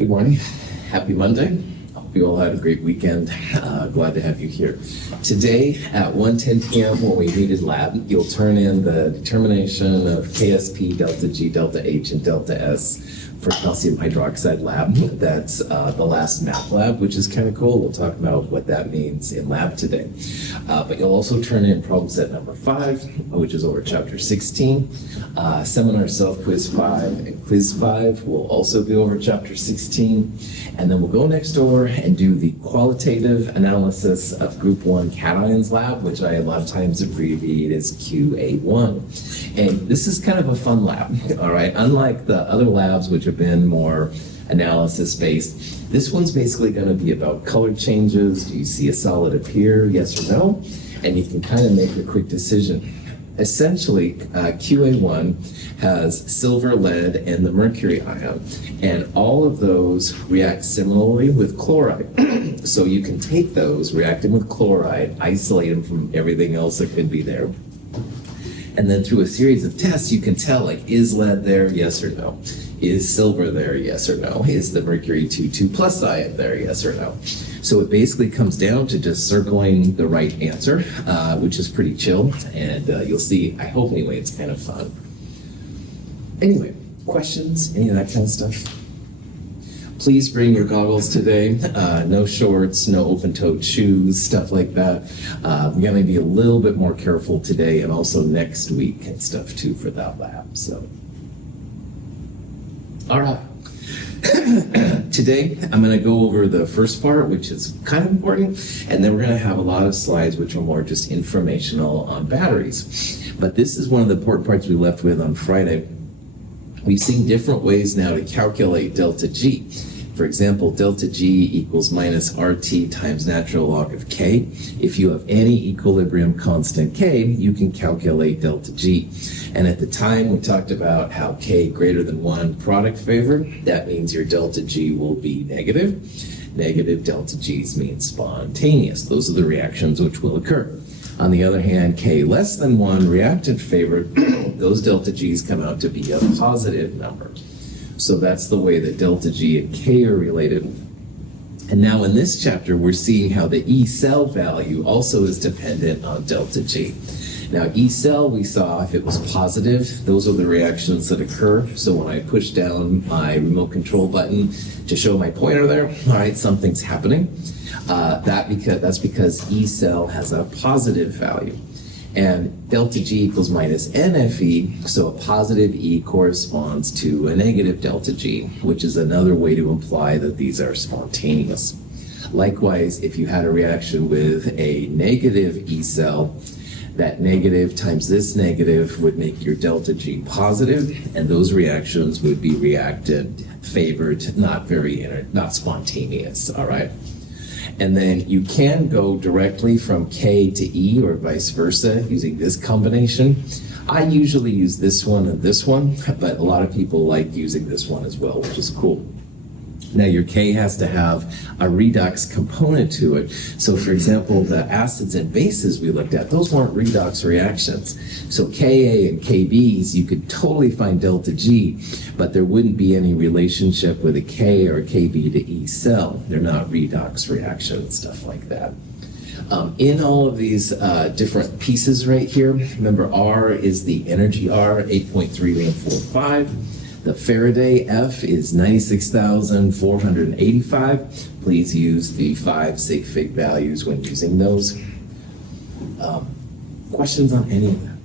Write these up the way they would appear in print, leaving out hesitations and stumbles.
Good morning. Happy Monday. Hope you all had a great weekend. Glad to have you here. Today at 1:10 p.m. when we meet in lab, you'll turn in the determination of KSP, delta G, delta H, and delta S for calcium hydroxide lab. That's the last math lab, which is kind of cool. We'll talk about what that means in lab today. But you'll also turn in problem set number 5, which is over chapter 16. Seminar self-quiz 5 and quiz 5 will also be over chapter 16. And then we'll go next door and do the qualitative analysis of group 1 cations lab, which I a lot of times abbreviate as QA1. And this is kind of a fun lab, all right? Unlike the other labs, which have been more analysis-based, this one's basically going to be about color changes. Do you see a solid appear, yes or no? And you can kind of make a quick decision. Essentially, QA1 has silver, lead, and the mercury ion, and all of those react similarly with chloride. So you can take those, react them with chloride, isolate them from everything else that could be there, and then through a series of tests, you can tell, like, is lead there, yes or no? Is silver there, yes or no? Is the mercury 2+ ion there, yes or no? So it basically comes down to just circling the right answer, which is pretty chill, and you'll see, I hope anyway, it's kind of fun. Anyway, questions, any of that kind of stuff? Please bring your goggles today. No shorts, no open-toed shoes, stuff like that. We're going to be a little bit more careful today and also next week and stuff too for that lab. So, all right. Today, I'm going to go over the first part, which is kind of important, and then we're going to have a lot of slides which are more just informational on batteries. But this is one of the important parts we left with on Friday. We've seen different ways now to calculate delta G. For example, delta G equals minus RT times natural log of K. If you have any equilibrium constant K, you can calculate delta G. And at the time, we talked about how K greater than 1 product favored. That means your delta G will be negative. Negative delta G's mean spontaneous. Those are the reactions which will occur. On the other hand, K less than 1 reactant favored, those delta G's come out to be a positive number. So that's the way that delta G and K are related. And now in this chapter, we're seeing how the E cell value also is dependent on delta G. Now E cell, we saw if it was positive, those are the reactions that occur. So when I push down my remote control button to show my pointer there, all right, something's happening. That's because E cell has a positive value. And delta G equals minus NFE, so a positive E corresponds to a negative delta G, which is another way to imply that these are spontaneous. Likewise, if you had a reaction with a negative E cell, that negative times this negative would make your delta G positive, and those reactions would be reactant, favored, not spontaneous, all right? And then you can go directly from K to E or vice versa using this combination. I usually use this one and this one, but a lot of people like using this one as well, which is cool. Now your K has to have a redox component to it. So for example, the acids and bases we looked at, those weren't redox reactions. So Ka and Kb's, you could totally find delta G, but there wouldn't be any relationship with a K or a Kb to E cell. They're not redox reactions, stuff like that. In all of these different pieces right here, remember R is the energy R, 8.3145. The Faraday F is 96,485. Please use the 5 sig fig values when using those. Questions on any of that?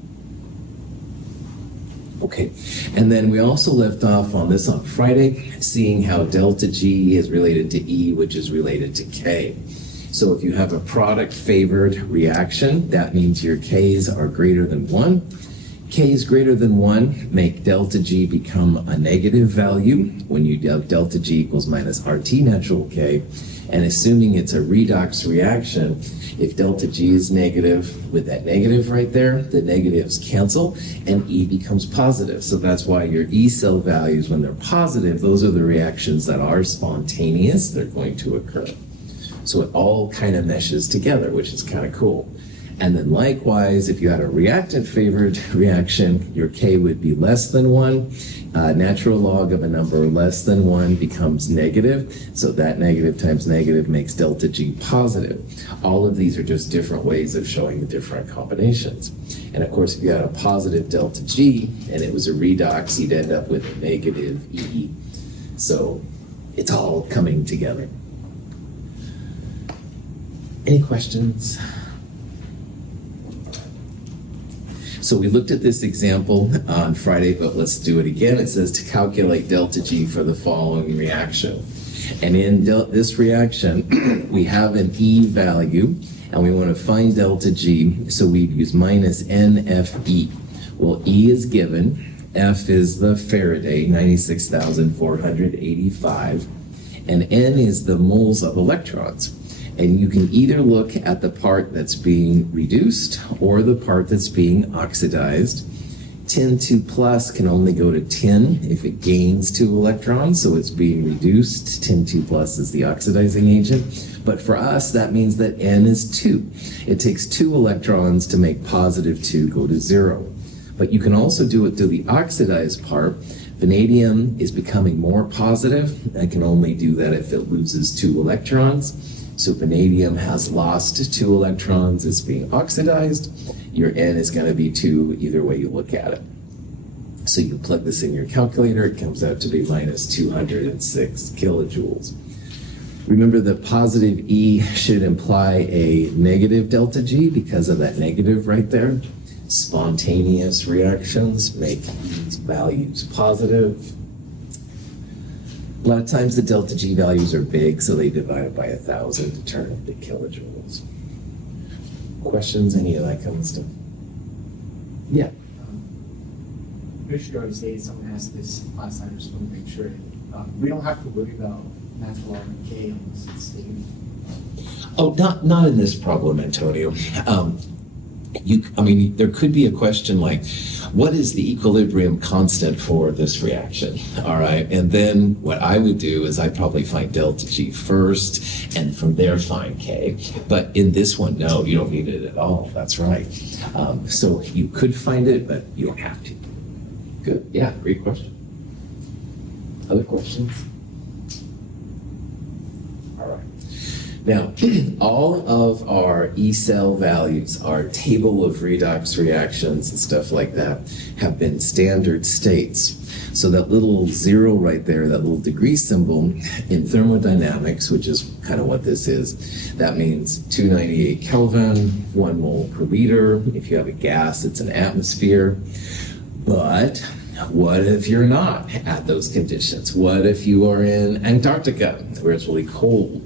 Okay, and then we also left off on this on Friday, seeing how delta G is related to E, which is related to K. So if you have a product favored reaction, that means your K's are greater than 1. K is greater than 1, make delta G become a negative value when you have delta G equals minus RT natural K. And assuming it's a redox reaction, if delta G is negative, with that negative right there, the negatives cancel and E becomes positive. So that's why your E cell values, when they're positive, those are the reactions that are spontaneous, they're going to occur. So it all kind of meshes together, which is kind of cool. And then likewise, if you had a reactant favored reaction, your K would be less than 1. Natural log of a number less than 1 becomes negative. So that negative times negative makes delta G positive. All of these are just different ways of showing the different combinations. And of course, if you had a positive delta G and it was a redox, you'd end up with a negative E. So it's all coming together. Any questions? So we looked at this example on Friday, but let's do it again. It says to calculate delta G for the following reaction. And in this reaction, we have an E value, and we want to find delta G, so we'd use minus NFE. Well, E is given, F is the Faraday, 96,485, and N is the moles of electrons. And you can either look at the part that's being reduced or the part that's being oxidized. 10(2 plus can only go to 10 if it gains 2 electrons, so it's being reduced. 10(2 plus is the oxidizing agent. But for us, that means that N is 2. It takes 2 electrons to make positive 2 go to 0. But you can also do it through the oxidized part. Vanadium is becoming more positive. I can only do that if it loses 2 electrons. So vanadium has lost 2 electrons, it's being oxidized. Your N is going to be 2 either way you look at it. So you plug this in your calculator, it comes out to be minus 206 kilojoules. Remember that positive E should imply a negative delta G because of that negative right there. Spontaneous reactions make these values positive. A lot of times the delta G values are big, so they divide it by 1,000 to turn into kilojoules. Questions, any of that kind of stuff? Yeah. Pretty sure I say someone asked this last time, I just want to make sure. We don't have to worry about natural log of K unless it's stable. Oh, not in this problem, Antonio. There could be a question like, what is the equilibrium constant for this reaction? All right, and then what I would do is I'd probably find delta G first, and from there find K. But in this one, no, you don't need it at all. That's right. So you could find it, but you don't have to. Good. Yeah, great question. Other questions? All right. Now, all of our E-cell values, our table of redox reactions and stuff like that, have been standard states. So that little 0 right there, that little degree symbol in thermodynamics, which is kind of what this is, that means 298 Kelvin, 1 mole per liter. If you have a gas, it's an atmosphere. But what if you're not at those conditions? What if you are in Antarctica, where it's really cold?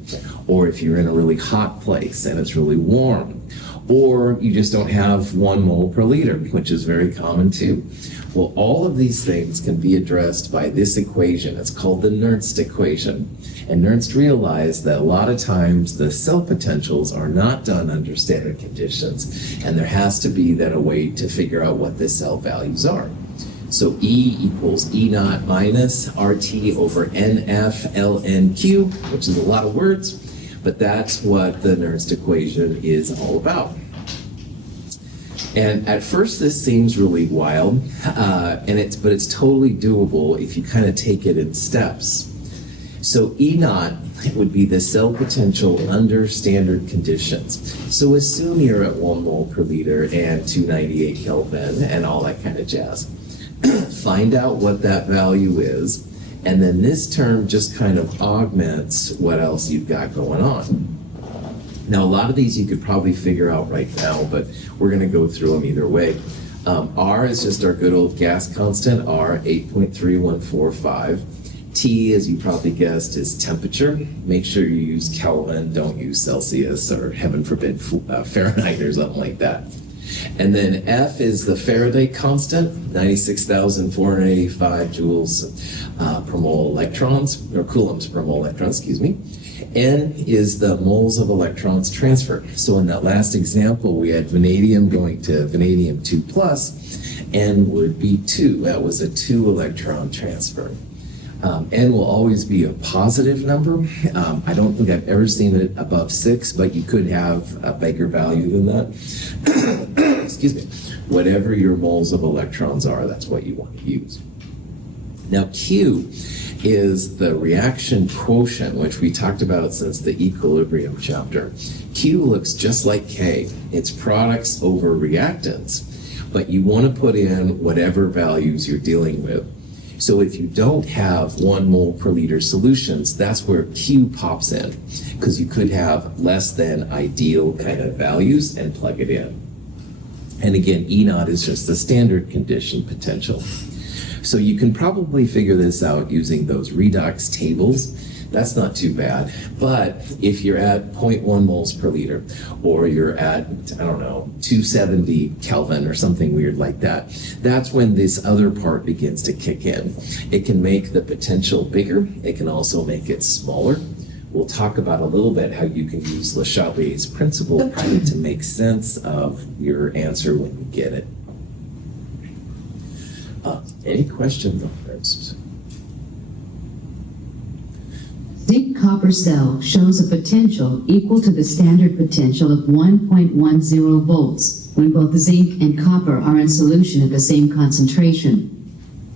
Or if you're in a really hot place and it's really warm? Or you just don't have 1 mole per liter, which is very common too. Well, all of these things can be addressed by this equation. It's called the Nernst equation. And Nernst realized that a lot of times the cell potentials are not done under standard conditions, and there has to be then a way to figure out what the cell values are. So E equals E naught minus RT over NF LNQ, which is a lot of words, but that's what the Nernst equation is all about. And at first this seems really wild, but it's totally doable if you kind of take it in steps. So E naught would be the cell potential under standard conditions. So assume you're at 1 mole per liter and 298 Kelvin and all that kind of jazz. Find out what that value is, and then this term just kind of augments what else you've got going on. Now, a lot of these you could probably figure out right now, but we're going to go through them either way. R is just our good old gas constant, R, 8.3145. T, as you probably guessed, is temperature. Make sure you use Kelvin, don't use Celsius, or heaven forbid Fahrenheit or something like that. And then F is the Faraday constant, 96,485 joules per mole electrons, or coulombs per mole electrons, excuse me. N is the moles of electrons transferred. So in that last example, we had vanadium going to vanadium 2+, N would be 2. That was a 2 electron transfer. N will always be a positive number. I don't think I've ever seen it above 6, but you could have a bigger value than that. Excuse me. Whatever your moles of electrons are, that's what you want to use. Now, Q is the reaction quotient, which we talked about since the equilibrium chapter. Q looks just like K. It's products over reactants, but you want to put in whatever values you're dealing with. So if you don't have 1 mole per liter solutions, that's where Q pops in, because you could have less than ideal kind of values and plug it in. And again, E naught is just the standard condition potential. So you can probably figure this out using those redox tables. That's not too bad. But if you're at 0.1 moles per liter, or you're at, I don't know, 270 Kelvin or something weird like that, that's when this other part begins to kick in. It can make the potential bigger. It can also make it smaller. We'll talk about a little bit how you can use Le Chatelier's principle kind of to make sense of your answer when you get it. Any questions on this? Zinc copper cell shows a potential equal to the standard potential of 1.10 volts when both zinc and copper are in solution at the same concentration.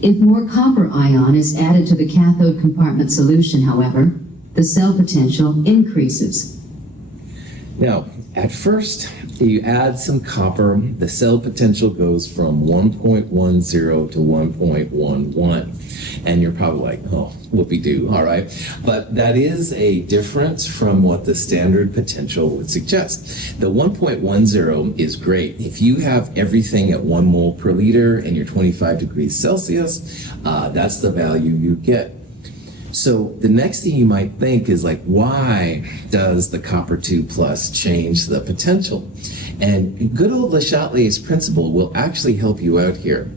If more copper ion is added to the cathode compartment solution, however, the cell potential increases. Now, at first, you add some copper, the cell potential goes from 1.10 to 1.11. And you're probably like, oh, whoopee-doo, all right. But that is a difference from what the standard potential would suggest. The 1.10 is great. If you have everything at 1 mole per liter and you're 25 degrees Celsius, that's the value you get. So the next thing you might think is like, why does the copper 2 plus change the potential? And good old Le Chatelier's principle will actually help you out here.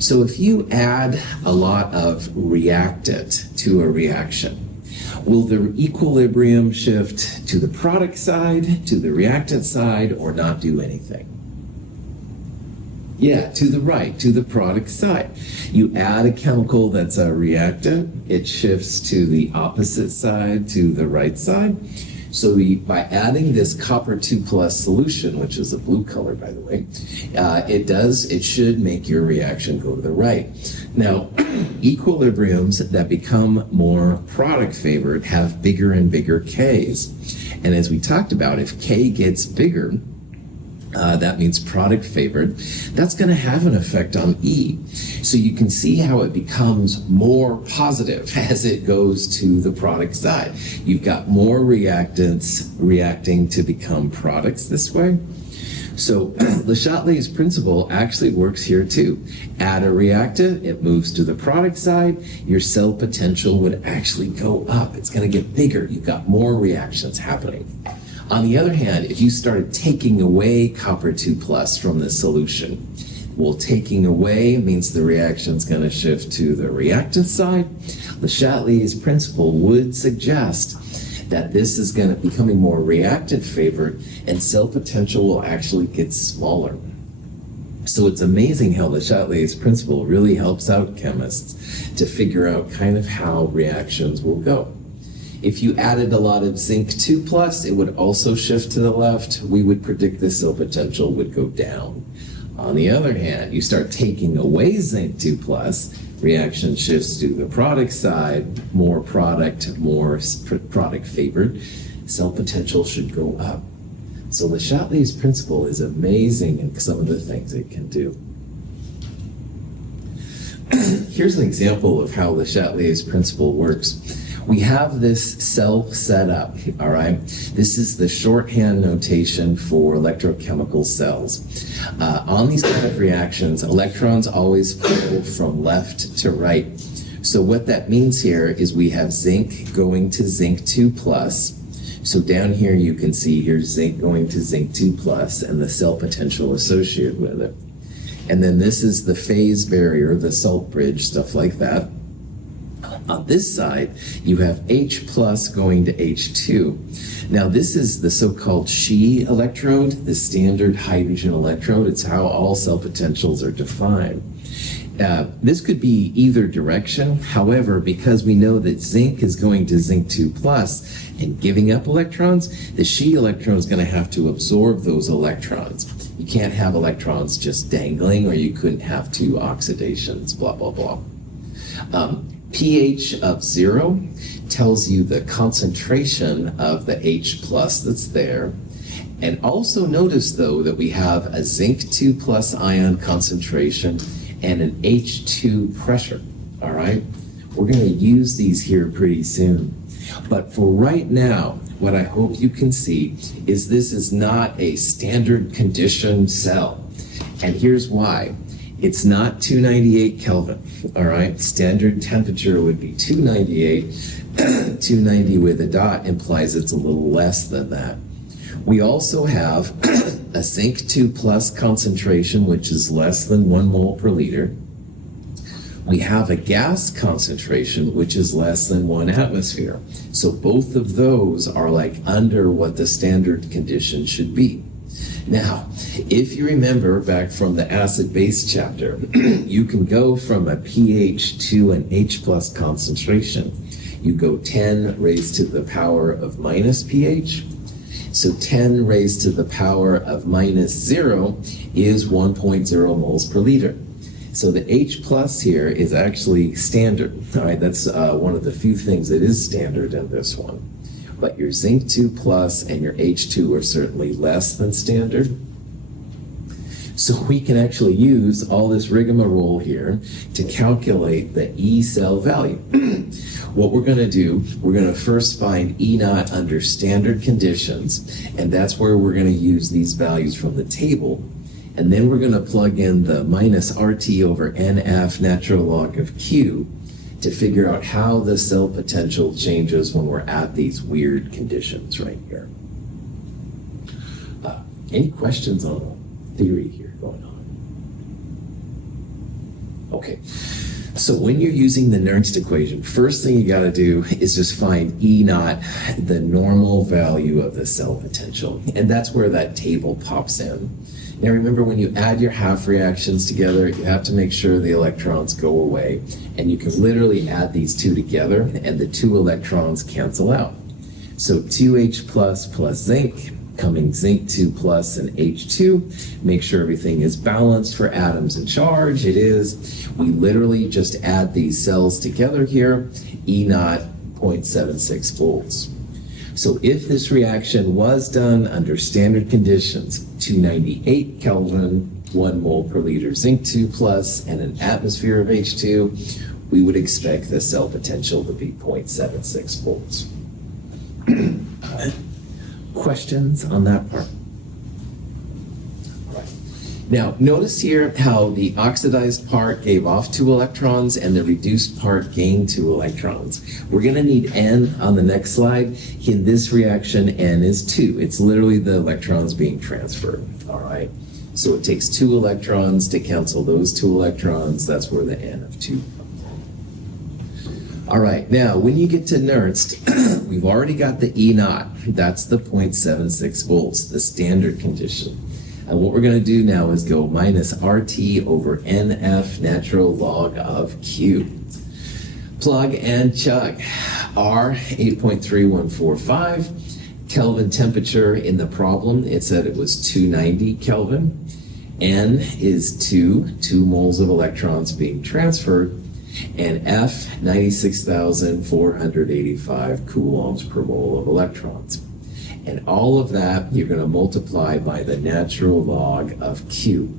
So if you add a lot of reactant to a reaction, will the equilibrium shift to the product side, to the reactant side, or not do anything? Yeah, to the right, to the product side. You add a chemical that's a reactant, it shifts to the opposite side, to the right side. So by adding this copper 2 plus solution, which is a blue color, by the way, it should make your reaction go to the right. Now, equilibriums that become more product favored have bigger and bigger Ks. And as we talked about, if K gets bigger, that means product favored, that's going to have an effect on E. So you can see how it becomes more positive as it goes to the product side. You've got more reactants reacting to become products this way. So Le Chatelier's principle actually works here too. Add a reactant, it moves to the product side, your cell potential would actually go up. It's going to get bigger. You've got more reactions happening. On the other hand, if you started taking away copper 2 plus from the solution, well, taking away means the reaction's going to shift to the reactant side. Le Chatelier's principle would suggest that this is going to becoming more reactant favored and cell potential will actually get smaller. So it's amazing how Le Chatelier's principle really helps out chemists to figure out kind of how reactions will go. If you added a lot of zinc 2 plus, it would also shift to the left. We would predict the cell potential would go down. On the other hand, you start taking away zinc 2 plus, reaction shifts to the product side, more product favored, cell potential should go up. So Le Chatelier's principle is amazing in some of the things it can do. Here's an example of how Le Chatelier's principle works. We have this cell set up, all right? This is the shorthand notation for electrochemical cells. On these kind of reactions, electrons always flow from left to right. So what that means here is we have zinc going to zinc 2 plus. So down here you can see here's zinc going to zinc 2 plus and the cell potential associated with it. And then this is the phase barrier, the salt bridge, stuff like that. On this side, you have H plus going to H2. Now this is the so-called She electrode, the standard hydrogen electrode. It's how all cell potentials are defined. This could be either direction. However, because we know that zinc is going to zinc 2 plus and giving up electrons, the She electron is going to have to absorb those electrons. You can't have electrons just dangling, or you couldn't have two oxidations, blah, blah, blah. pH of 0 tells you the concentration of the H plus that's there. And also notice, though, that we have a zinc 2 plus ion concentration and an H2 pressure, all right? We're going to use these here pretty soon. But for right now, what I hope you can see is this is not a standard condition cell. And here's why. It's not 298 Kelvin, all right? Standard temperature would be 298. 290 with a dot implies it's a little less than that. We also have a zinc 2 plus concentration, which is less than 1 mole per liter. We have a gas concentration, which is less than 1 atmosphere. So both of those are like under what the standard condition should be. Now, if you remember back from the acid-base chapter, you can go from a pH to an H plus concentration. You go 10 raised to the power of minus pH. So 10 raised to the power of minus 0 is 1.0 moles per liter. So the H plus here is actually standard. All right, that's one of the few things that is standard in this one. But your zinc 2 plus and your H2 are certainly less than standard. So we can actually use all this rigmarole here to calculate the E cell value. What we're going to do, we're going to first find E naught under standard conditions, and that's where we're going to use these values from the table. And then we're going to plug in the minus RT over NF natural log of Q to figure out how the cell potential changes when we're at these weird conditions right here. Any questions on the theory here going on? Okay. So when you're using the Nernst equation, first thing you got to do is just find E naught, the normal value of the cell potential. And that's where that table pops in. Now remember, when you add your half reactions together, you have to make sure the electrons go away. And you can literally add these two together and the two electrons cancel out. So 2H plus zinc, coming zinc 2 plus and H2. Make sure everything is balanced for atoms and charge. It is. We literally just add these cells together here, E naught 0.76 volts. So if this reaction was done under standard conditions, 298 Kelvin, 1 mole per liter zinc 2 plus, and an atmosphere of H2, we would expect the cell potential to be 0.76 volts. Questions on that part? Now, notice here how the oxidized part gave off 2 electrons and the reduced part gained 2 electrons. We're going to need N on the next slide. In this reaction, N is 2. It's literally the electrons being transferred, all right? So it takes 2 electrons to cancel those 2 electrons. That's where the N of 2 comes in. All right, now when you get to Nernst, we've already got the E naught. That's the 0.76 volts, the standard condition. And what we're going to do now is go minus RT over NF natural log of Q. Plug and chug. R, 8.3145. Kelvin temperature in the problem, it said it was 290 Kelvin. N is 2 moles of electrons being transferred. And F, 96,485 coulombs per mole of electrons. And all of that you're going to multiply by the natural log of Q.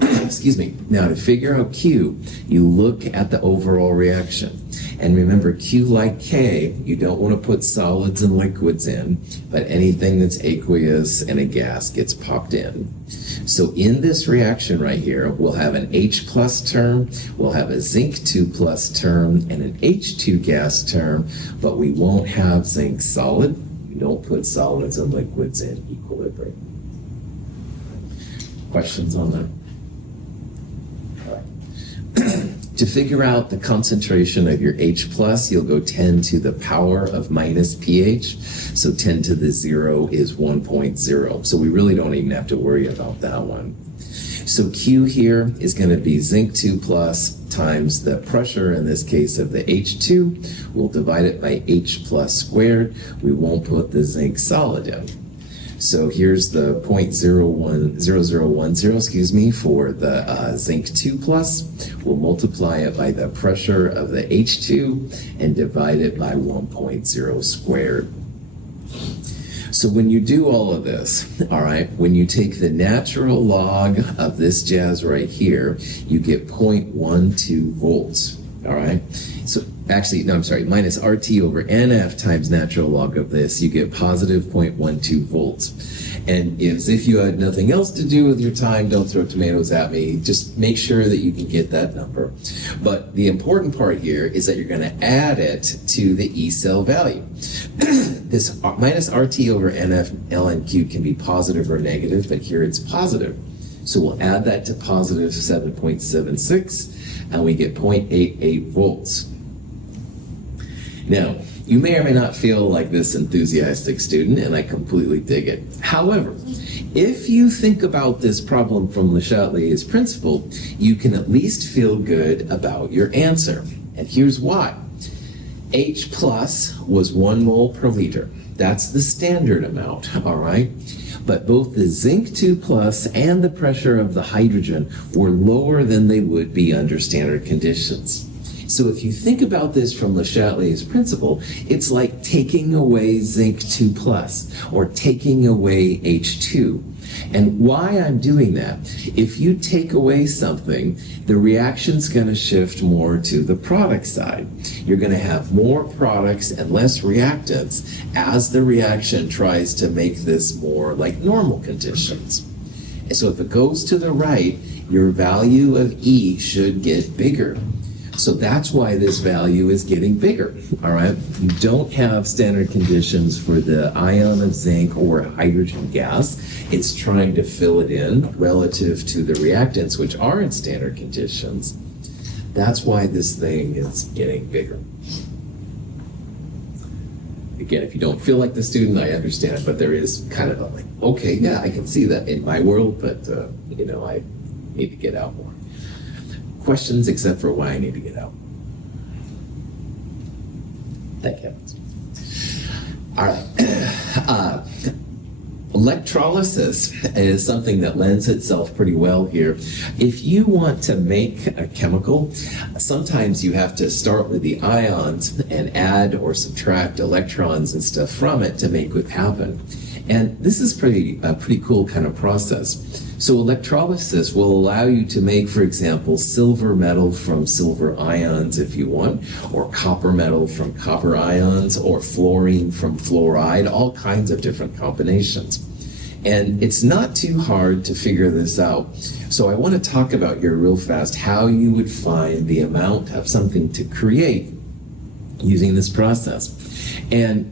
Excuse me. Now to figure out Q, you look at the overall reaction. And remember, Q like K, you don't want to put solids and liquids in, but anything that's aqueous and a gas gets popped in. So in this reaction right here, we'll have an H plus term, we'll have a zinc 2 plus term, and an H2 gas term, but we won't have zinc solid. We don't put solids and liquids in equilibrium. Questions on that? To figure out the concentration of your H plus, you'll go 10 to the power of minus pH. So 10 to the 0 is 1.0. So we really don't even have to worry about that one. So Q here is going to be zinc 2 plus times the pressure, in this case of the H2. We'll divide it by H plus squared. We won't put the zinc solid in. So here's the 0.0010, for the zinc 2 plus. We'll multiply it by the pressure of the H2 and divide it by 1.0 squared. So when you do all of this, all right, when you take the natural log of this jazz right here, you get 0.12 volts, all right? So actually, no, I'm sorry, minus RT over NF times natural log of this, you get positive 0.12 volts. And as if you had nothing else to do with your time, don't throw tomatoes at me, just make sure that you can get that number. But the important part here is that you're going to add it to the E cell value. This minus RT over NF ln Q can be positive or negative, but here it's positive. So we'll add that to positive 7.76, and we get 0.88 volts. Now, you may or may not feel like this enthusiastic student, and I completely dig it. However, if you think about this problem from Le Chatelier's principle, you can at least feel good about your answer. And here's why. H plus was 1 mole per liter. That's the standard amount, all right? But both the zinc 2 plus and the pressure of the hydrogen were lower than they would be under standard conditions. So if you think about this from Le Chatelier's principle, it's like taking away zinc 2 plus or taking away H2. And why I'm doing that, if you take away something, the reaction's going to shift more to the product side. You're going to have more products and less reactants as the reaction tries to make this more like normal conditions. And so if it goes to the right, your value of E should get bigger. So that's why this value is getting bigger, all right? You don't have standard conditions for the ion of zinc or hydrogen gas. It's trying to fill it in relative to the reactants, which are in standard conditions. That's why this thing is getting bigger. Again, if you don't feel like the student, I understand, but there is kind of a like, okay, yeah, I can see that in my world, but, you know, I need to get out more. Questions except for why I need to get out. Thank heavens. All right. Electrolysis is something that lends itself pretty well here. If you want to make a chemical, sometimes you have to start with the ions and add or subtract electrons and stuff from it to make it happen. And this is a pretty cool kind of process. So electrolysis will allow you to make, for example, silver metal from silver ions if you want, or copper metal from copper ions, or fluorine from fluoride, all kinds of different combinations. And it's not too hard to figure this out. So I want to talk about here real fast how you would find the amount of something to create using this process. And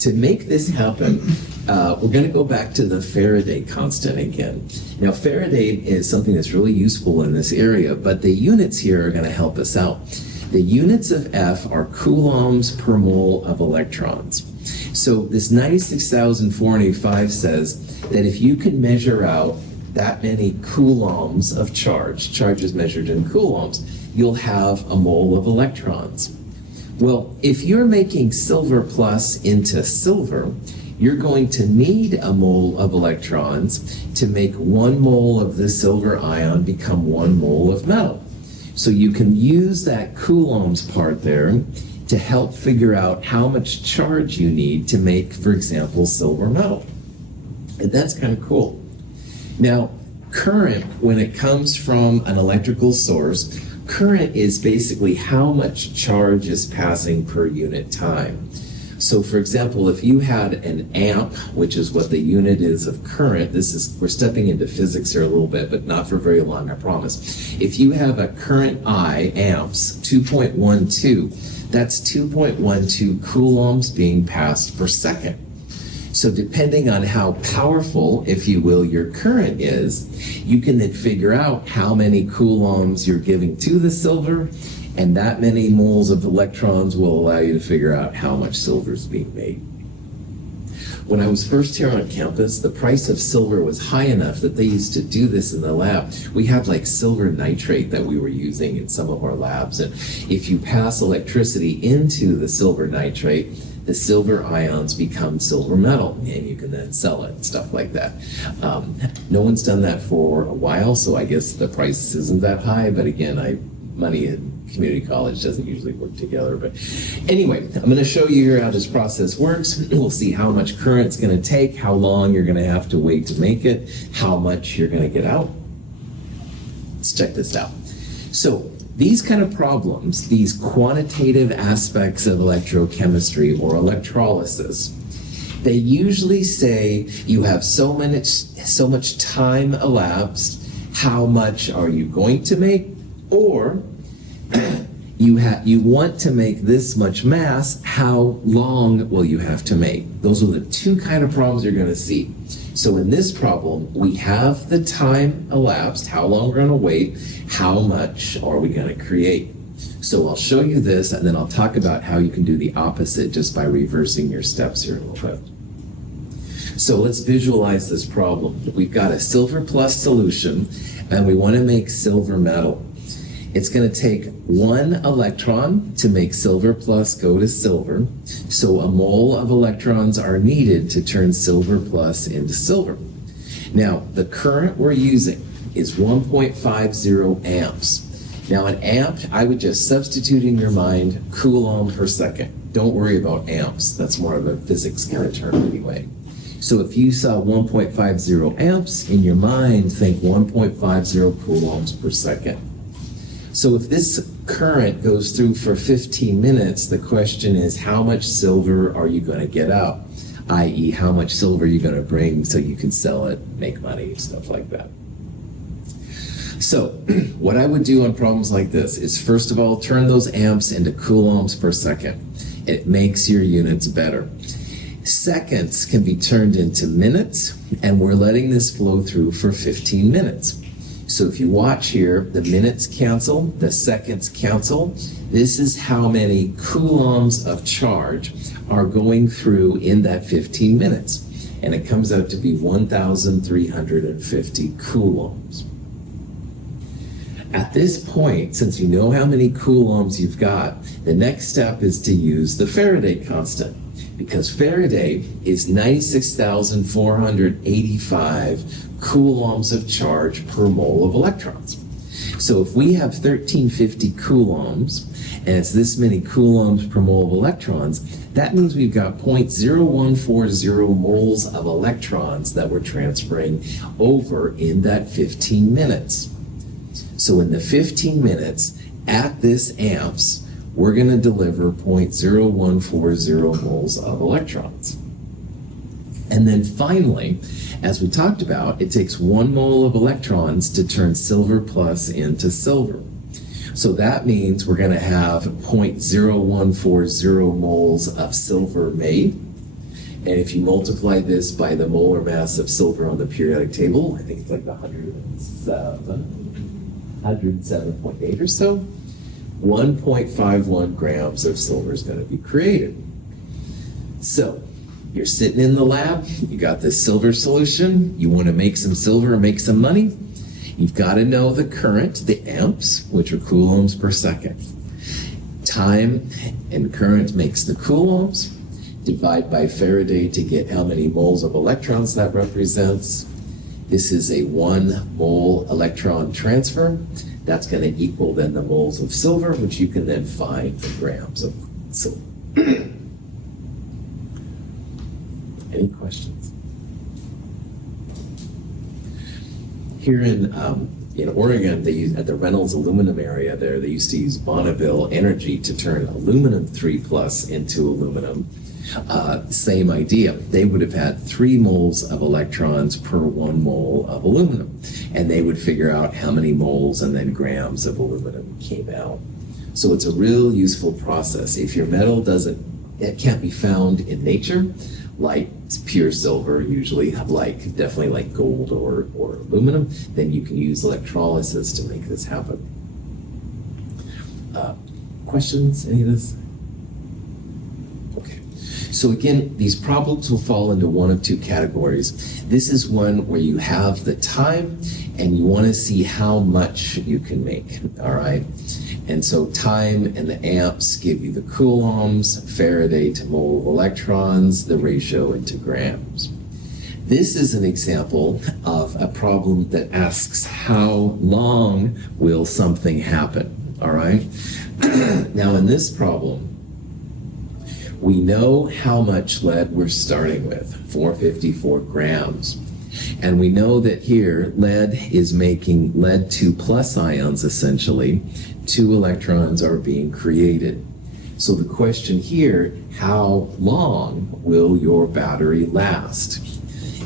to make this happen, we're going to go back to the Faraday constant again. Now, Faraday is something that's really useful in this area, but the units here are going to help us out. The units of F are coulombs per mole of electrons. So this 96,485 says that if you can measure out that many coulombs of charge is measured in coulombs, you'll have a mole of electrons. Well, if you're making silver plus into silver, you're going to need a mole of electrons to make 1 mole of the silver ion become 1 mole of metal. So you can use that coulombs part there to help figure out how much charge you need to make, for example, silver metal. And that's kind of cool. Now, current, when it comes from an electrical source, current is basically how much charge is passing per unit time. So for example, if you had an amp, which is what the unit is of current, we're stepping into physics here a little bit, but not for very long, I promise. If you have a current I, amps, 2.12, that's 2.12 coulombs being passed per second. So depending on how powerful, if you will, your current is, you can then figure out how many coulombs you're giving to the silver, and that many moles of electrons will allow you to figure out how much silver is being made. When I was first here on campus, the price of silver was high enough that they used to do this in the lab. We had like silver nitrate that we were using in some of our labs. And if you pass electricity into the silver nitrate, the silver ions become silver metal, and you can then sell it and stuff like that. No one's done that for a while, so I guess the price isn't that high. But again, money in community college doesn't usually work together. But anyway, I'm going to show you here how this process works. We'll see how much current's going to take, how long you're going to have to wait to make it, how much you're going to get out. Let's check this out. So these kind of problems, these quantitative aspects of electrochemistry or electrolysis, they usually say you have so much time elapsed, how much are you going to make, or you want to make this much mass, how long will you have to make? Those are the two kind of problems you're going to see. So in this problem, we have the time elapsed, how long we're going to wait, how much are we going to create. So I'll show you this, and then I'll talk about how you can do the opposite just by reversing your steps here a little bit. So let's visualize this problem. We've got a silver plus solution, and we want to make silver metal. It's going to take one electron to make silver plus go to silver. So a mole of electrons are needed to turn silver plus into silver. Now, the current we're using is 1.50 amps. Now, an amp, I would just substitute in your mind coulomb per second. Don't worry about amps. That's more of a physics kind of term anyway. So if you saw 1.50 amps in your mind, think 1.50 coulombs per second. So if this current goes through for 15 minutes, the question is, how much silver are you going to get out? I.e., how much silver are you going to bring so you can sell it, make money, stuff like that. So what I would do on problems like this is, first of all, turn those amps into coulombs per second. It makes your units better. Seconds can be turned into minutes, and we're letting this flow through for 15 minutes. So if you watch here, the minutes cancel, the seconds cancel. This is how many coulombs of charge are going through in that 15 minutes. And it comes out to be 1,350 coulombs. At this point, since you know how many coulombs you've got, the next step is to use the Faraday constant, because Faraday is 96,485 coulombs of charge per mole of electrons. So if we have 1,350 coulombs, and it's this many coulombs per mole of electrons, that means we've got 0.0140 moles of electrons that we're transferring over in that 15 minutes. So in the 15 minutes, at this amps, we're going to deliver 0.0140 moles of electrons. And then finally, as we talked about, it takes 1 mole of electrons to turn silver plus into silver. So that means we're going to have 0.0140 moles of silver made. And if you multiply this by the molar mass of silver on the periodic table, I think it's like 107.8 or so, 1.51 grams of silver is going to be created. So you're sitting in the lab, you got this silver solution, you want to make some silver and make some money. You've got to know the current, the amps, which are coulombs per second. Time and current makes the coulombs. Divide by Faraday to get how many moles of electrons that represents. This is a 1 mole electron transfer. That's going to equal then the moles of silver, which you can then find in grams of silver. Any questions? Here in Oregon, they use, at the Reynolds aluminum area there, they used to use Bonneville energy to turn aluminum 3+ into aluminum. Same idea. They would have had 3 moles of electrons per 1 mole of aluminum. And they would figure out how many moles and then grams of aluminum came out. So it's a real useful process. If your metal it can't be found in nature, like pure silver, usually definitely like gold or aluminum, then you can use electrolysis to make this happen. Questions? Any of this? Okay. So again, these problems will fall into one of two categories. This is one where you have the time and you want to see how much you can make, all right? And so time and the amps give you the coulombs, Faraday to mole of electrons, the ratio into grams. This is an example of a problem that asks how long will something happen, all right? Now in this problem, we know how much lead we're starting with, 454 grams. And we know that here, lead is making lead 2 plus ions, essentially. 2 electrons are being created. So the question here, how long will your battery last?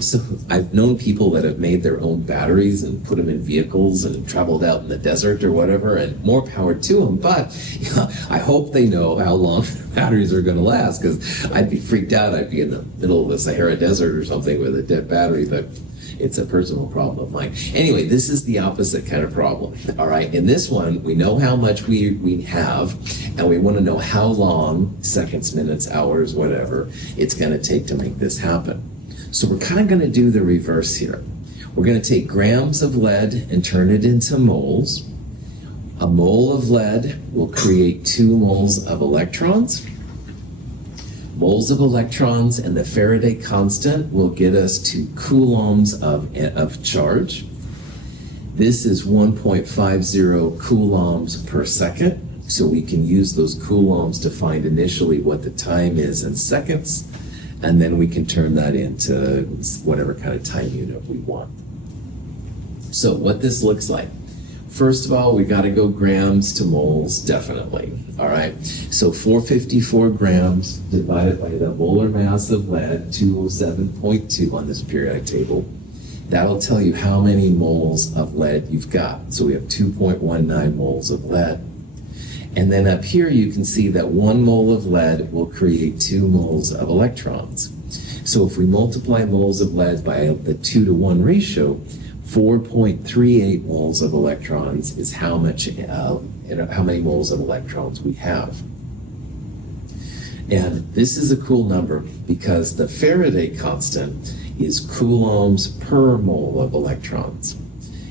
So I've known people that have made their own batteries and put them in vehicles and traveled out in the desert or whatever, and more power to them. But you know, I hope they know how long batteries are going to last, because I'd be freaked out. I'd be in the middle of the Sahara Desert or something with a dead battery, but it's a personal problem of mine. Anyway, this is the opposite kind of problem. All right, in this one, we know how much we have, and we want to know how long, seconds, minutes, hours, whatever, it's going to take to make this happen. So we're kind of going to do the reverse here. We're going to take grams of lead and turn it into moles. A mole of lead will create 2 moles of electrons. Moles of electrons and the Faraday constant will get us to coulombs of charge. This is 1.50 coulombs per second. So we can use those coulombs to find initially what the time is in seconds. And then we can turn that into whatever kind of time unit we want. So what this looks like. First of all, we got to go grams to moles, definitely. All right. So 454 grams divided by the molar mass of lead, 207.2 on this periodic table. That'll tell you how many moles of lead you've got. So we have 2.19 moles of lead. And then up here, you can see that 1 mole of lead will create 2 moles of electrons. So if we multiply moles of lead by the 2 to 1 ratio, 4.38 moles of electrons is how many moles of electrons we have. And this is a cool number because the Faraday constant is coulombs per mole of electrons.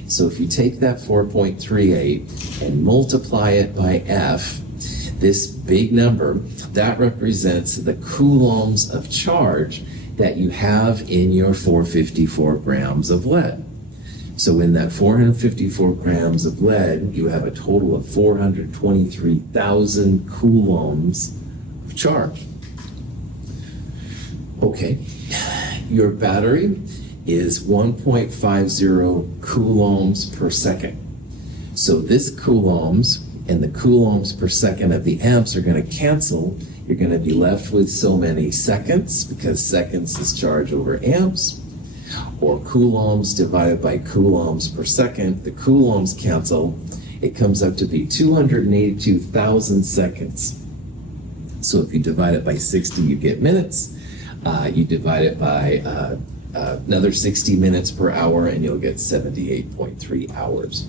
So if you take that 4.38 and multiply it by F, this big number, that represents the coulombs of charge that you have in your 454 grams of lead. So in that 454 grams of lead, you have a total of 423,000 coulombs of charge. Okay, your battery is 1.50 coulombs per second. So this coulombs and the coulombs per second of the amps are going to cancel. You're going to be left with so many seconds, because seconds is charge over amps, or coulombs divided by coulombs per second. The coulombs cancel. It comes up to be 282,000 seconds. So if you divide it by 60, you get minutes. You divide it by another 60 minutes per hour, and you'll get 78.3 hours.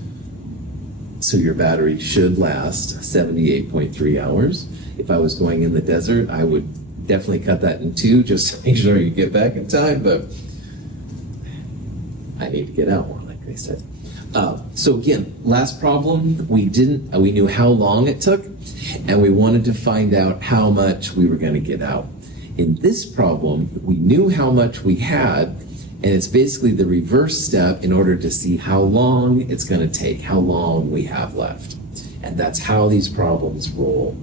So your battery should last 78.3 hours. If I was going in the desert, I would definitely cut that in 2 just to make sure you get back in time, but I need to get out more, like they said. So again, last problem, we knew how long it took, and we wanted to find out how much we were going to get out. In this problem, we knew how much we had, and it's basically the reverse step in order to see how long it's going to take, how long we have left. And that's how these problems roll.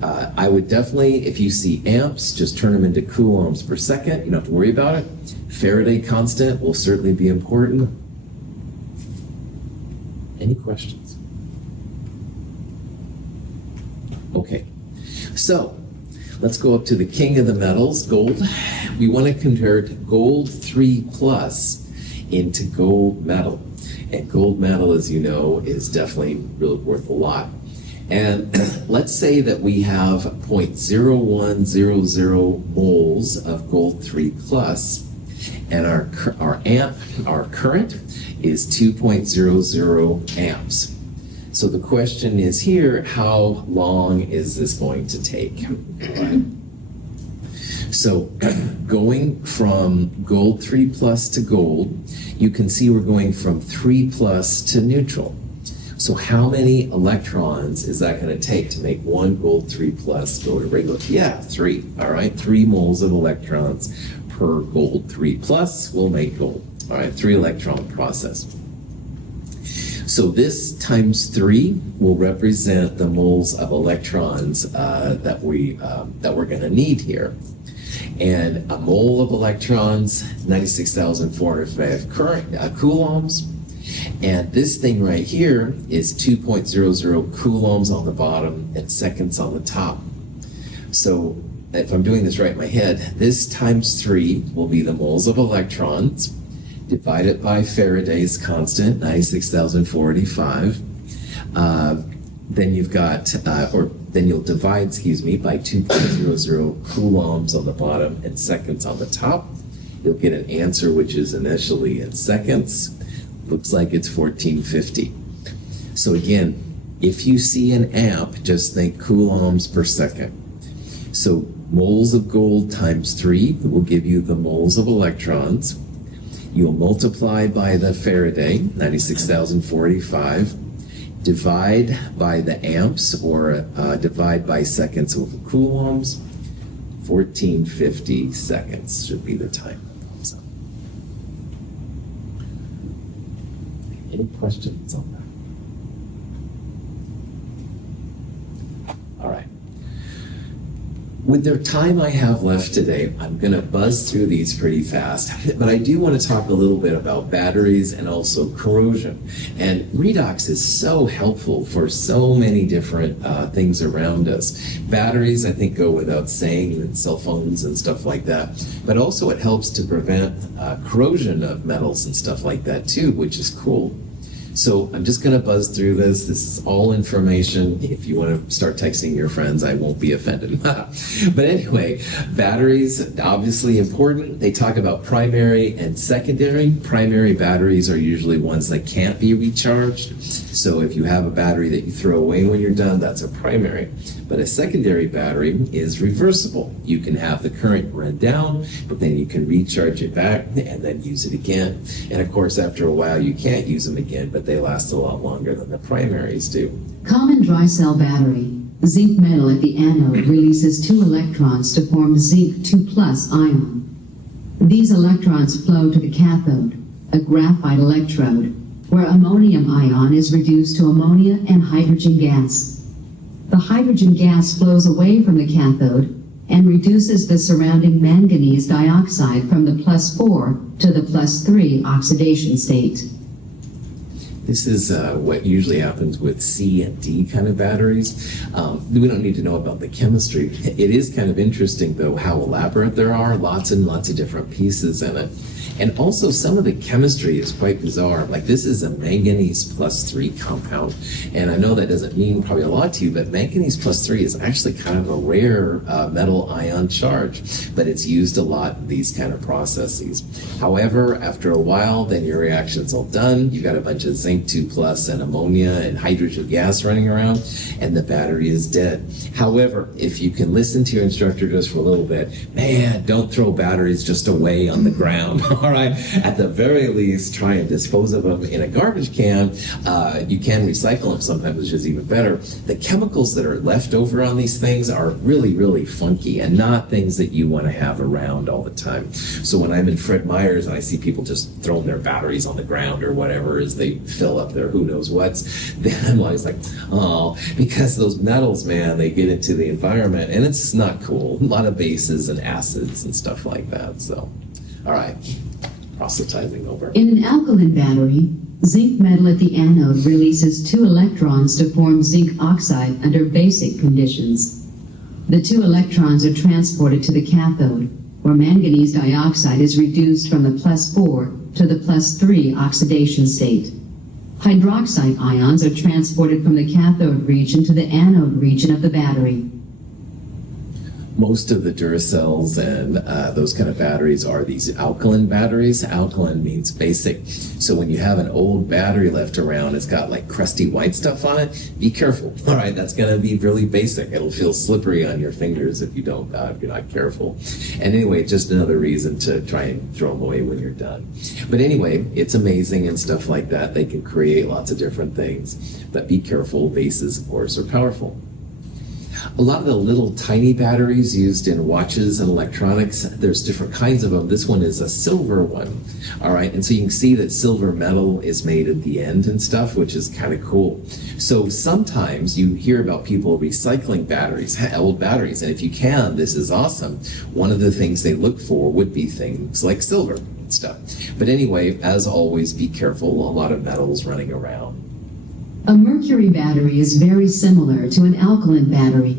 I would definitely, if you see amps, just turn them into coulombs per second. You don't have to worry about it. Faraday constant will certainly be important. Any questions? Okay, so let's go up to the king of the metals, gold. We want to convert gold 3 plus into gold metal. And gold metal, as you know, is definitely really worth a lot. And let's say that we have 0.0100 moles of gold 3 plus, and our current is 2.00 amps. So the question is here, how long is this going to take? Right? So going from gold 3 plus to gold, you can see we're going from 3 plus to neutral. So how many electrons is that going to take to make one gold 3 plus go to regular? Yeah, 3. All right, 3 moles of electrons per gold 3 plus will make gold. All right, 3 electron process. So this times 3 will represent the moles of electrons that we're going to need here. And a mole of electrons, 96,405 coulombs. And this thing right here is 2.00 coulombs on the bottom and seconds on the top. So if I'm doing this right in my head, this times 3 will be the moles of electrons, divided by Faraday's constant, 96,485. Then you've got, then you'll divide, by 2.00 coulombs on the bottom and seconds on the top. You'll get an answer which is initially in seconds. Looks like it's 1450. So again, if you see an amp, just think coulombs per second. So moles of gold times 3 will give you the moles of electrons. You'll multiply by the Faraday, 96,485, divide by the amps, or divide by seconds of coulombs. 1450 seconds should be the time. So, any questions on that? All right. With the time I have left today, I'm going to buzz through these pretty fast, but I do want to talk a little bit about batteries and also corrosion. And redox is so helpful for so many different things around us. Batteries, I think, go without saying, and cell phones and stuff like that, but also it helps to prevent corrosion of metals and stuff like that too, which is cool. So I'm just going to buzz through this. This is all information. If you want to start texting your friends, I won't be offended. But anyway, batteries, obviously important. They talk about primary and secondary. Primary batteries are usually ones that can't be recharged. So if you have a battery that you throw away when you're done, that's a primary. But a secondary battery is reversible. You can have the current run down, but then you can recharge it back and then use it again. And of course, after a while, you can't use them again, but they last a lot longer than the primaries do. Common dry cell battery. Zinc metal at the anode releases 2 electrons to form zinc 2 plus ion. These electrons flow to the cathode, a graphite electrode, where ammonium ion is reduced to ammonia and hydrogen gas. The hydrogen gas flows away from the cathode and reduces the surrounding manganese dioxide from the +4 to the +3 oxidation state. This is what usually happens with C and D kind of batteries. We don't need to know about the chemistry. It is kind of interesting, though, how elaborate there are, lots and lots of different pieces in it. And also some of the chemistry is quite bizarre. Like this is a manganese +3 compound. And I know that doesn't mean probably a lot to you, but manganese +3 is actually kind of a rare metal ion charge, but it's used a lot in these kind of processes. However, after a while, then your reaction's all done. You've got a bunch of zinc 2 plus and ammonia and hydrogen gas running around, and the battery is dead. However, if you can listen to your instructor just for a little bit, man, don't throw batteries just away on the ground. All right, at the very least, try and dispose of them in a garbage can. You can recycle them sometimes, which is even better. The chemicals that are left over on these things are really, really funky and not things that you want to have around all the time. So when I'm in Fred Meyer's and I see people just throwing their batteries on the ground or whatever as they fill up their who knows what's, then I'm always like, oh, because those metals, man, they get into the environment and it's not cool. A lot of bases and acids and stuff like that. So, all right. Proselytizing over. In an alkaline battery, zinc metal at the anode releases 2 electrons to form zinc oxide under basic conditions. The 2 electrons are transported to the cathode, where manganese dioxide is reduced from the +4 to the +3 oxidation state. Hydroxide ions are transported from the cathode region to the anode region of the battery. Most of the Duracells and those kind of batteries are these alkaline batteries. Alkaline means basic. So when you have an old battery left around, it's got like crusty white stuff on it, be careful. All right, that's going to be really basic. It'll feel slippery on your fingers if you're not careful. And anyway, just another reason to try and throw them away when you're done. But anyway, it's amazing and stuff like that. They can create lots of different things, but be careful. Bases, of course, are powerful. A lot of the little tiny batteries used in watches and electronics, there's different kinds of them. This one is a silver one, all right? And so you can see that silver metal is made at the end and stuff, which is kind of cool. So sometimes you hear about people recycling batteries, old batteries, and if you can, this is awesome. One of the things they look for would be things like silver and stuff. But anyway, as always, be careful. A lot of metals running around. A mercury battery is very similar to an alkaline battery.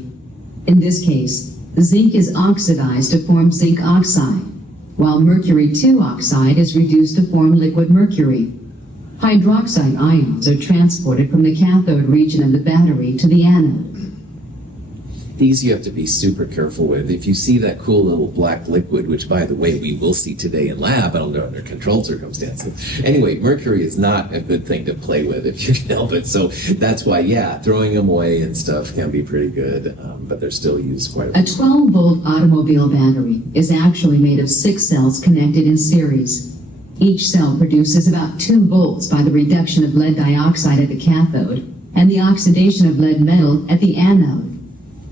In this case, zinc is oxidized to form zinc oxide, while mercury 2 oxide is reduced to form liquid mercury. Hydroxide ions are transported from the cathode region of the battery to the anode. These you have to be super careful with. If you see that cool little black liquid, which by the way, we will see today in lab, I don't know, under controlled circumstances. Anyway, mercury is not a good thing to play with if you can help it. So that's why, yeah, throwing them away and stuff can be pretty good, but they're still used quite a bit. A 12-volt automobile battery is actually made of 6 cells connected in series. Each cell produces about 2 volts by the reduction of lead dioxide at the cathode and the oxidation of lead metal at the anode.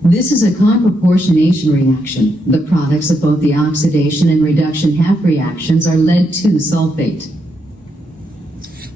This is a conproportionation reaction. The products of both the oxidation and reduction half reactions are lead-2 sulfate.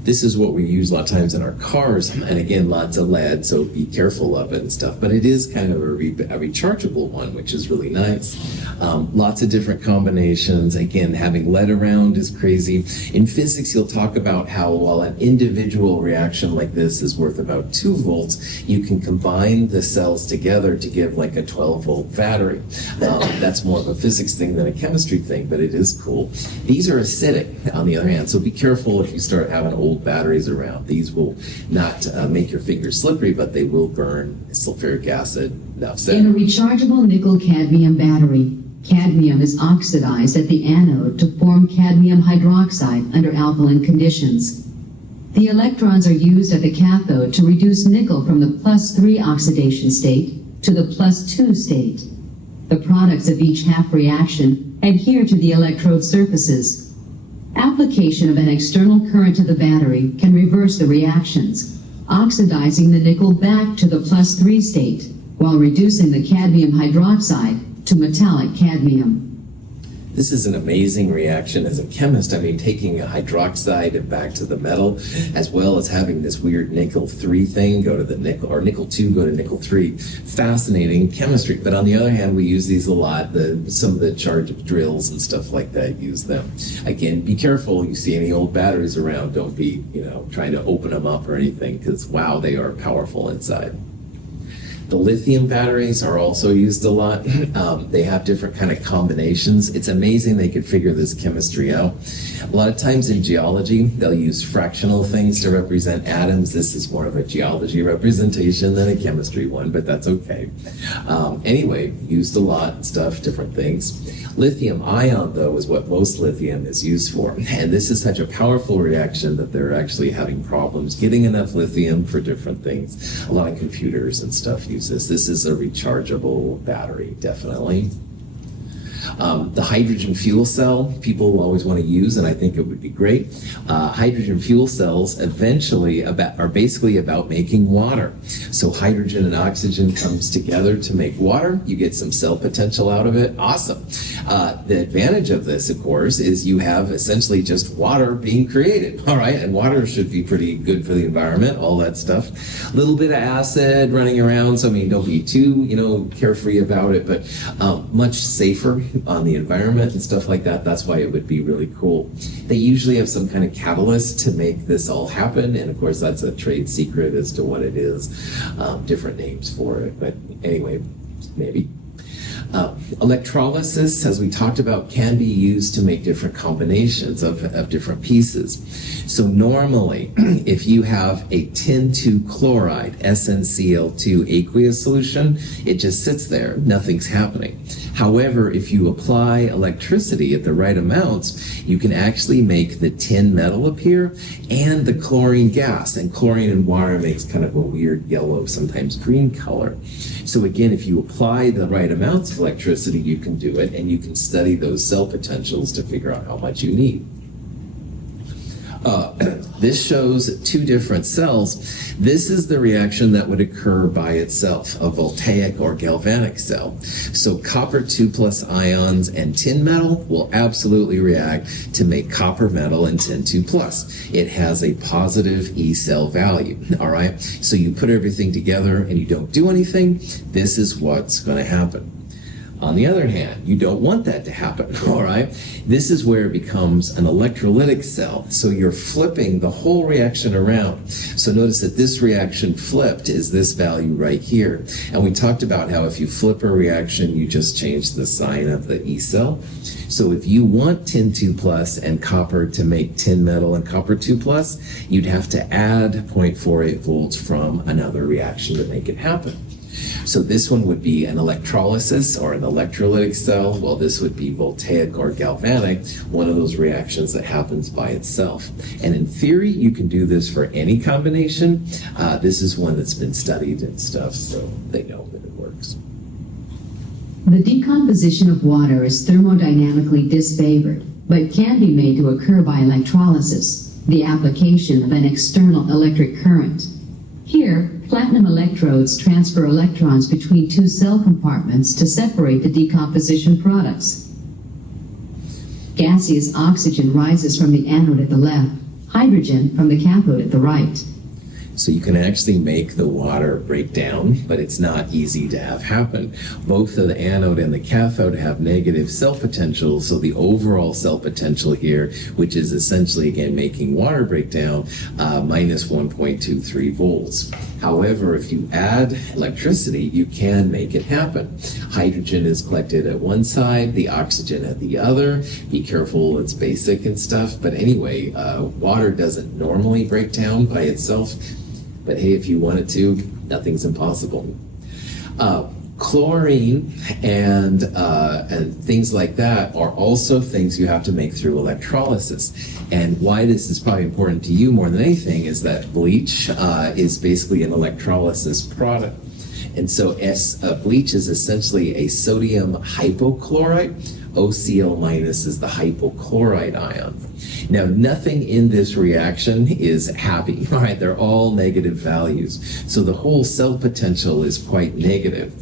This is what we use a lot of times in our cars, and again, lots of lead, so be careful of it and stuff. But it is kind of a rechargeable one, which is really nice. Lots of different combinations. Again, having lead around is crazy. In physics, you'll talk about how while an individual reaction like this is worth about 2 volts, you can combine the cells together to give like a 12-volt battery. That's more of a physics thing than a chemistry thing, but it is cool. These are acidic, on the other hand, so be careful if you start having old batteries around. These will not make your fingers slippery, but they will burn sulfuric acid. Enough said. In a rechargeable nickel-cadmium battery, cadmium is oxidized at the anode to form cadmium hydroxide under alkaline conditions. The electrons are used at the cathode to reduce nickel from the +3 oxidation state to the +2 state. The products of each half reaction adhere to the electrode surfaces. Application of an external current to the battery can reverse the reactions, oxidizing the nickel back to the +3 state, while reducing the cadmium hydroxide to metallic cadmium. This is an amazing reaction as a chemist. I mean, taking a hydroxide and back to the metal, as well as having this weird nickel 3 thing go to the nickel, or nickel 2 go to nickel 3. Fascinating chemistry. But on the other hand, we use these a lot. Some of the charge drills and stuff like that use them. Again, be careful. You see any old batteries around, don't be, trying to open them up or anything, because wow, they are powerful inside. The lithium batteries are also used a lot. They have different kind of combinations. It's amazing they could figure this chemistry out. A lot of times in geology, they'll use fractional things to represent atoms. This is more of a geology representation than a chemistry one, but that's okay. Anyway, used a lot and stuff, different things. Lithium ion, though, is what most lithium is used for. And this is such a powerful reaction that they're actually having problems getting enough lithium for different things. A lot of computers and stuff use this. This is a rechargeable battery, definitely. The hydrogen fuel cell, people always want to use, and I think it would be great. Hydrogen fuel cells eventually are basically about making water. So hydrogen and oxygen comes together to make water. You get some cell potential out of it. Awesome. The advantage of this, of course, is you have essentially just water being created. All right, and water should be pretty good for the environment, all that stuff. A little bit of acid running around, so I mean, don't be too, carefree about it, but much safer on the environment and stuff like that. That's why it would be really cool. They usually have some kind of catalyst to make this all happen, and of course that's a trade secret as to what it is. Different names for it, but anyway, maybe. Electrolysis, as we talked about, can be used to make different combinations of different pieces. So normally, if you have a tin 2 chloride, SnCl2 aqueous solution, it just sits there, nothing's happening. However, if you apply electricity at the right amounts, you can actually make the tin metal appear and the chlorine gas. And chlorine in water makes kind of a weird yellow, sometimes green color. So again, if you apply the right amounts of electricity, you can do it, and you can study those cell potentials to figure out how much you need. This shows two different cells. This is the reaction that would occur by itself, a voltaic or galvanic cell. So copper 2+ ions and tin metal will absolutely react to make copper metal and tin 2+. It has a positive E cell value, all right? So you put everything together and you don't do anything, this is what's going to happen. On the other hand, you don't want that to happen, all right? This is where it becomes an electrolytic cell. So you're flipping the whole reaction around. So notice that this reaction flipped is this value right here. And we talked about how if you flip a reaction, you just change the sign of the E cell. So if you want tin 2+ and copper to make tin metal and copper 2+, you'd have to add 0.48 volts from another reaction to make it happen. So this one would be an electrolysis or an electrolytic cell. Well, this would be voltaic or galvanic, one of those reactions that happens by itself. And in theory, you can do this for any combination. This is one that's been studied and stuff, so they know that it works. The decomposition of water is thermodynamically disfavored, but can be made to occur by electrolysis, the application of an external electric current. Here, platinum electrodes transfer electrons between two cell compartments to separate the decomposition products. Gaseous oxygen rises from the anode at the left, hydrogen from the cathode at the right. So you can actually make the water break down, but it's not easy to have happen. Both of the anode and the cathode have negative cell potential, so the overall cell potential here, which is essentially, again, making water break down, minus 1.23 volts. However, if you add electricity, you can make it happen. Hydrogen is collected at one side, the oxygen at the other. Be careful, it's basic and stuff. But anyway, water doesn't normally break down by itself. But hey, if you wanted to, nothing's impossible. Chlorine and things like that are also things you have to make through electrolysis. And why this is probably important to you more than anything is that bleach is basically an electrolysis product. And so bleach is essentially a sodium hypochlorite. OCl- is the hypochlorite ion. Now, nothing in this reaction is happy, all right? They're all negative values. So the whole cell potential is quite negative.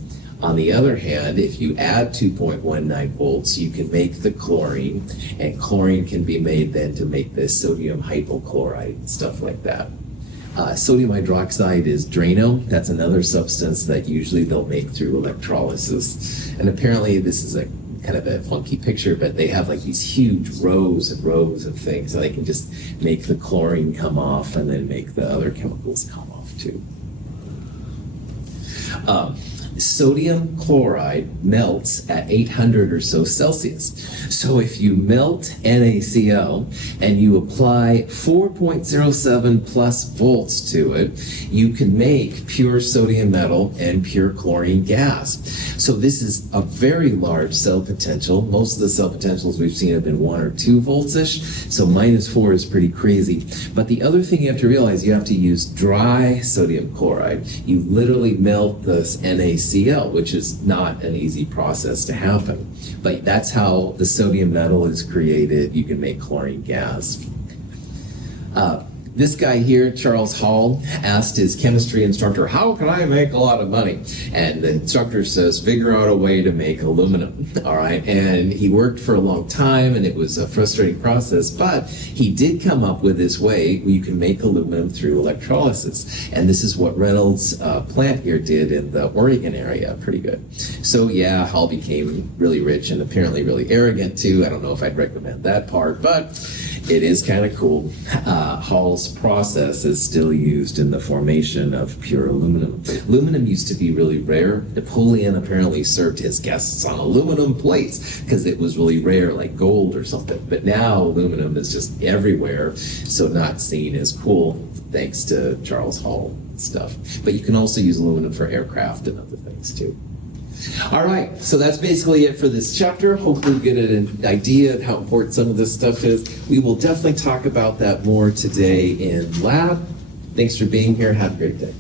On the other hand, if you add 2.19 volts, you can make the chlorine, and chlorine can be made then to make this sodium hypochlorite and stuff like that. Sodium hydroxide is Drano. That's another substance that usually they'll make through electrolysis. And apparently this is a kind of a funky picture, but they have like these huge rows and rows of things, so they can just make the chlorine come off and then make the other chemicals come off too. Sodium chloride melts at 800 or so Celsius. So if you melt NaCl and you apply 4.07 plus volts to it, you can make pure sodium metal and pure chlorine gas. So this is a very large cell potential. Most of the cell potentials we've seen have been 1 or 2 volts-ish, so -4 is pretty crazy. But the other thing you have to realize, you have to use dry sodium chloride. You literally melt this NaCl, which is not an easy process to happen. But that's how the sodium metal is created. You can make chlorine gas. This guy here, Charles Hall, asked his chemistry instructor, how can I make a lot of money? And the instructor says, figure out a way to make aluminum, all right? And he worked for a long time, and it was a frustrating process, but he did come up with this way where you can make aluminum through electrolysis. And this is what Reynolds' plant here did in the Oregon area, pretty good. So yeah, Hall became really rich and apparently really arrogant too. I don't know if I'd recommend that part, but It is kind of cool. Hall's process is still used in the formation of pure aluminum. Aluminum used to be really rare. Napoleon apparently served his guests on aluminum plates because it was really rare, like gold or something. But now aluminum is just everywhere, so not seen as cool thanks to Charles Hall stuff. But you can also use aluminum for aircraft and other things too. All right, so that's basically it for this chapter. Hopefully you get an idea of how important some of this stuff is. We will definitely talk about that more today in lab. Thanks for being here. Have a great day.